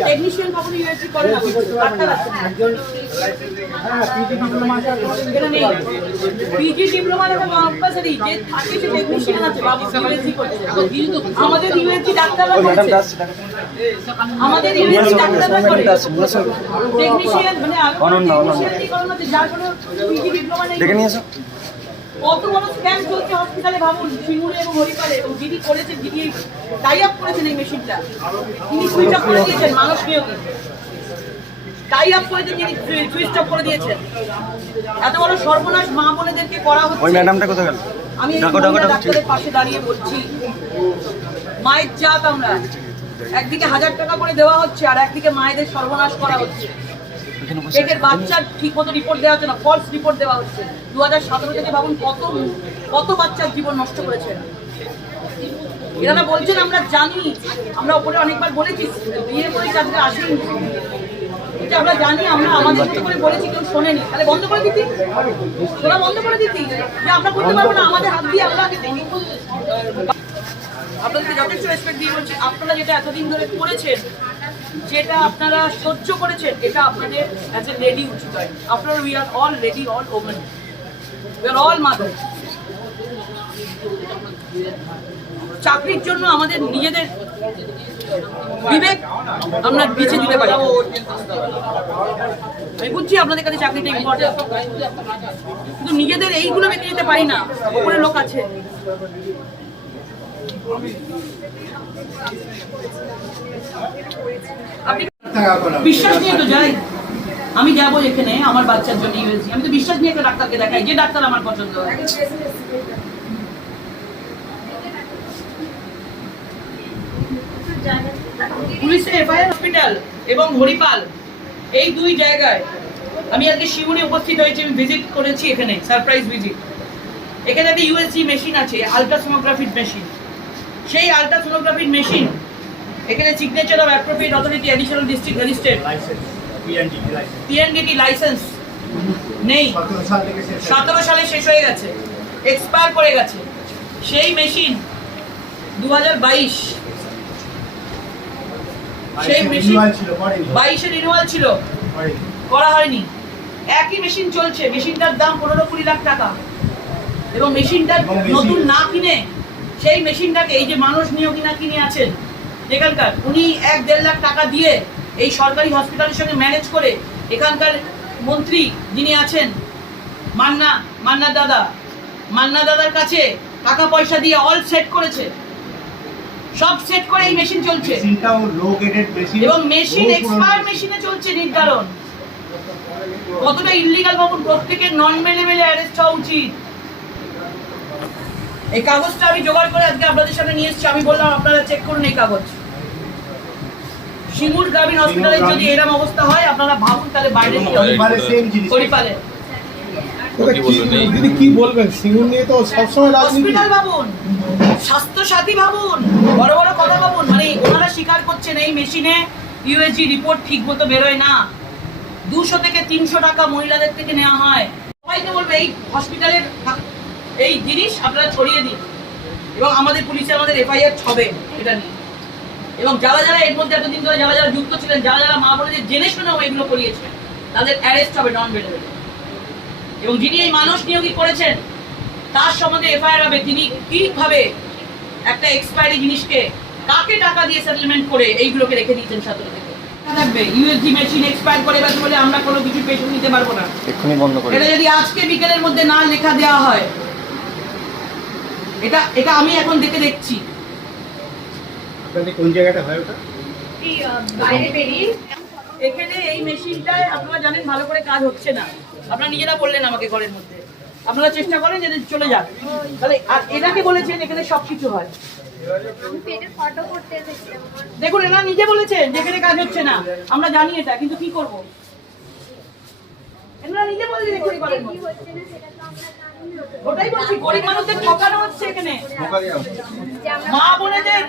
Technician কখনো USC করে না। পিজি ডিপ্লোমা একটা কম্পালসারি যে থাকে সে টেকনিশিয়ান আছে। বাবু আমাদের ইউএসসি ডাক্তাররা করেছে। আমাদের ইউএসসি ডাক্তাররা করে টেকনিশিয়ান মানে যার কোনো পিজি ডিপ্লোমা নেই। দেখে নিয়ে এসো। কত বড় স্ক্যাম চলছে হসপিটালে ভাবুন সিঙ্গুরে এবং হরিপালে। এবং দিদি করেছেন দিদি টাই আপ করেছেন এই মেশিনটা তিনি সুইচ করে দিয়েছেন মানুষ নিয়োগে টাই আপ করেছেন তিনি সুইচ অফ করে দিয়েছেন। এত বড় সর্বনাশ মা বোনেদেরকে করা ওই হচ্ছে ম্যাডামটা কোথায় গেল? আমি ডাক্তারের পাশে দাঁড়িয়ে বলছি। মায়ের জাত আমরা। একদিকে হাজার টাকা করে দেওয়া হচ্ছে আর একদিকে মায়েদের সর্বনাশ করা হচ্ছে। পেটের বাচ্চার ঠিক মতো রিপোর্ট দেওয়া হচ্ছে না ফলস রিপোর্ট দেওয়া হচ্ছে। দু হাজার সতেরো থেকে ভাবুন কত কত বাচ্চার জীবন নষ্ট করেছে। এনারা বলছেন আমরা জানি আমরা ওপরে অনেকবার বলেছি বিয়ে করে চাকরি আসেনি। এটা আমরা জানি, আমরা আমাদের করে বলেছি, কেউ শোনেনি। তাহলে বন্ধ করে দিতি? তোরা বন্ধ করে দিতি? যে আমরা করতে পারব না, আমাদের হাত দিয়ে আমরা আপনাদেরকে যথেষ্ট রেসপেক্ট দিয়ে বলছি, আপনারা যেটা এতদিন ধরে করেছেন, যেটা আপনারা সহ্য করেছেন, এটা আপনাদের অ্যাজ এ লেডি উচিত হয়। আপনারা we are all lady all women we are all mother চাকরির জন্য আমাদের নিজেদের বিবেক আমরা পিছিয়ে দিতে পারি। আমি বুঝছি আপনাদের কাছে চাকরিটা ইম্পর্টেন্ট কিন্তু নিজেদের এইগুলো বেঁকে যেতে পারি না উপরে লোক আছে। বিশ্বাস নিয়ে তো যাই। আমি যাব এখানে, আমার বাচ্চার জন্য আমি তো বিশ্বাস নিয়ে একটা ডাক্তারকে দেখাই, যে ডাক্তার আমার পছন্দ হয়। পুলিশে এফআইআর হসপিটাল এবং হরিপাল, এই দুই জায়গায় আমি আজকে শিউরে উপস্থিত হয়েছি, আমি ভিজিট করেছি এখানে সারপ্রাইজ ভিজিট এখানে একটা ইউএসজি মেশিন আছে আলট্রাসোনোগ্রাফির মেশিন সেই আলট্রাসোনোগ্রাফির মেশিন এখানে signature of appropriate authority additional district license PNDT license নেই সতেরো সাল থেকে শেষ সতেরো সালে শেষ হয়ে গেছে এক্সপায়ার করে গেছে। সেই মেশিন দু হাজার বাইশ সেই মেশিন বাইশে রিনিউয়াল ছিল। করা হয়নি। একই মেশিন চলছে। মেশিনটার দাম পনেরো কুড়ি লাখ টাকা। এবং মেশিনটা নতুন না কিনে সেই মেশিনটাকে এই যে মানুষ নিয়োগী না কিনে আছেন এখানকার উনি এক দেড় লাখ টাকা দিয়ে এই সরকারি হসপিটালের সঙ্গে ম্যানেজ করে এখানকার মন্ত্রী যিনি আছেন মান্না মান্না দাদা মান্না দাদার কাছে টাকা পয়সা দিয়ে অল সেট করেছে। সব সেট করে এই মেশিন চলছে। মেশিনটাও লো গ্রেডেড মেশিন এবং মেশিন এক্সপায়ার মেশিনে চলছে নির্ধারণ। কতটা ইল্লিগাল ভাবুন প্রত্যেকের নন মেলে মেলে অ্যারেস্ট হওয়া উচিত। এই কাগজটা আমি জোগাড় করে আজকে আপনাদের সামনে নিয়ে এসেছি। আমি বললাম আপনারা চেক করুন এই কাগজ। সিঙ্গুর গ্রামীণ হসপিটালে যদি এরকম অবস্থা হয় আপনারা ভাবুন তাহলে বাইরে কি হবে মানে সেম জিনিস হরিপালে কি বলবেন দিদি কি বলবেন? সিঙ্গুর নিয়ে তো সবসময় হসপিটাল ভাবুন স্বাস্থ্য সাথী ভাবুন বড় বড় কথা ভাবুন মানে ওনারা স্বীকার করছেন এই মেশিনে ইউএসজি রিপোর্ট ঠিক মতো বেরোয় না। দুশো থেকে তিনশো টাকা মহিলাদের থেকে নেওয়া হয়। সবাইকে বলবে এই হসপিটালের এই জিনিস আপনারা ছড়িয়ে দিন। এবং আমাদের পুলিশে আমাদের এফআইআর এটা নিয়ে। এবং যারা যারা এর মধ্যে এতদিন ধরে যারা যারা যুক্ত ছিলেন যারা যারা মা বোনদের জেনে শুনেও এগুলো করিয়েছে তাদের অ্যারেস্ট হবে নন বেলেবেল এবং যিনি এই মানুষ নিয়োগী করেছেন তার সম্বন্ধে এফআইআর হবে। তিনি কীভাবে একটা এক্সপায়ারি জিনিসকে কাকে টাকা দিয়ে সেটেলমেন্ট করে এইগুলোকে রেখে দিয়েছেন সতেরো থেকে? থাকবে ইউএসজি মেশিন এক্সপায়ার করে গেছে বলে আমরা কোনো কিছু পেশেন্ট নিতে পারব না। এক্ষুনি বন্ধ করে এটা যদি আজকে বিকেলের মধ্যে না লেখা দেওয়া হয় এটা এটা আমি এখন দেখে দেখছি। কোন জায়গাটা হয় ওটা? এখানে এই মেশিনটায় আপনারা জানেন ভালো করে কাজ হচ্ছে না। আপনারা নিজেরা বললেন আমাকে ঘরের মধ্যে। আপনারা চেষ্টা করেন যে চলে যান। তাহলে আর এনাকে বলেছেন এখানে সব কিছু হয় দেখুন এরা নিজে বলেছেন যে এখানে কাজ হচ্ছে না। আমরা জানি এটা কিন্তু কি করব? এনারা নিজে বলছেন এখানে করেন কি হচ্ছে না সেটা তো আমরা জানি না। ওটাই বলছি গরিব মানুষদের ঠকানো হচ্ছে এখানে। মা বোনেদের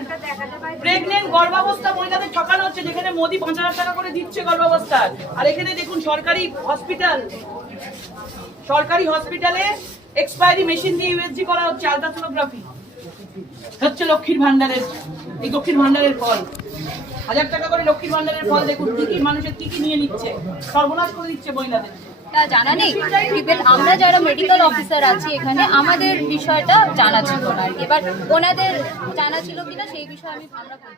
প্রেগনেন্ট গর্ভাবস্থা মহিলাদের ঠকানো হচ্ছে যেখানে মোদি পাঁচ হাজার টাকা করে দিচ্ছে গর্ভাবস্থার আর এখানে দেখুন সরকারি হসপিটাল সরকারি হসপিটালে এক্সপায়ারি মেশিন দিয়ে ইউএসজি করা হচ্ছে আলট্রাসোনোগ্রাফি হচ্ছে লক্ষ্মীর ভান্ডারের এই লক্ষ্মীর ভান্ডারের ফল। হাজার টাকা করে লক্ষ্মীর ভান্ডারের ফল, দেখুন কি কি মানুষের, কি কি নিয়ে নিচ্ছে। সর্বনাশ করে দিচ্ছে মহিলাদের। জানা নেই? আমরা যারা মেডিকেল অফিসার আছি এখানে, আমাদের বিষয়টা জানা ছিল না। এবার ওনাদের জানা ছিল কিনা, সেই বিষয়ে আমি আমরা না।